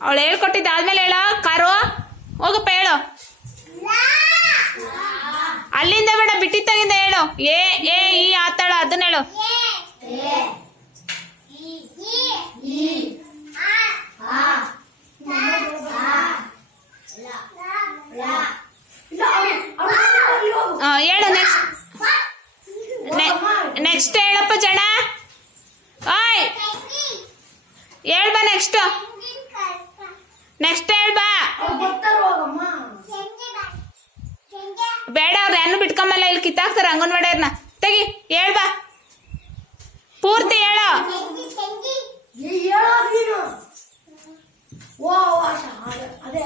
ಅವಳು ಹೇಳ್ಕೊಟ್ಟಿದ್ದಾದ್ಮೇಲೆ ಹೇಳೋ ಕಾರು ಹೋಗಪ್ಪ ಹೇಳು. ಅಲ್ಲಿಂದ ಬೇಡ ಬಿಟ್ಟಿತ್ತಾಗಿಂದ ಹೇಳು. ಏ ಏ ಈ ಆತಾಳ ಅದನ್ನ ಹೇಳು. ಹೇಳು ನೆಕ್ಸ್ಟ್ ಹೇಳಪ್ಪ ಜಡ. ಓಯ್ ಹೇಳ್ಬಾ ನೆಕ್ಸ್ಟ್ ಹೇಳ್ಬಾ. ಬೇಡ ಅವ್ರ ಏನು ಬಿಟ್ಕೊಂಬಲ್ಲ, ಇಲ್ಲಿ ಕಿತ್ತಾಕ್ತಾರ ಅಂಗನವಾಡಿಯವ್ರನ್ನ. ತೆಗಿ ಹೇಳ್ಬಾ ಪೂರ್ತಿ ಹೇಳೋ. ಅದೇ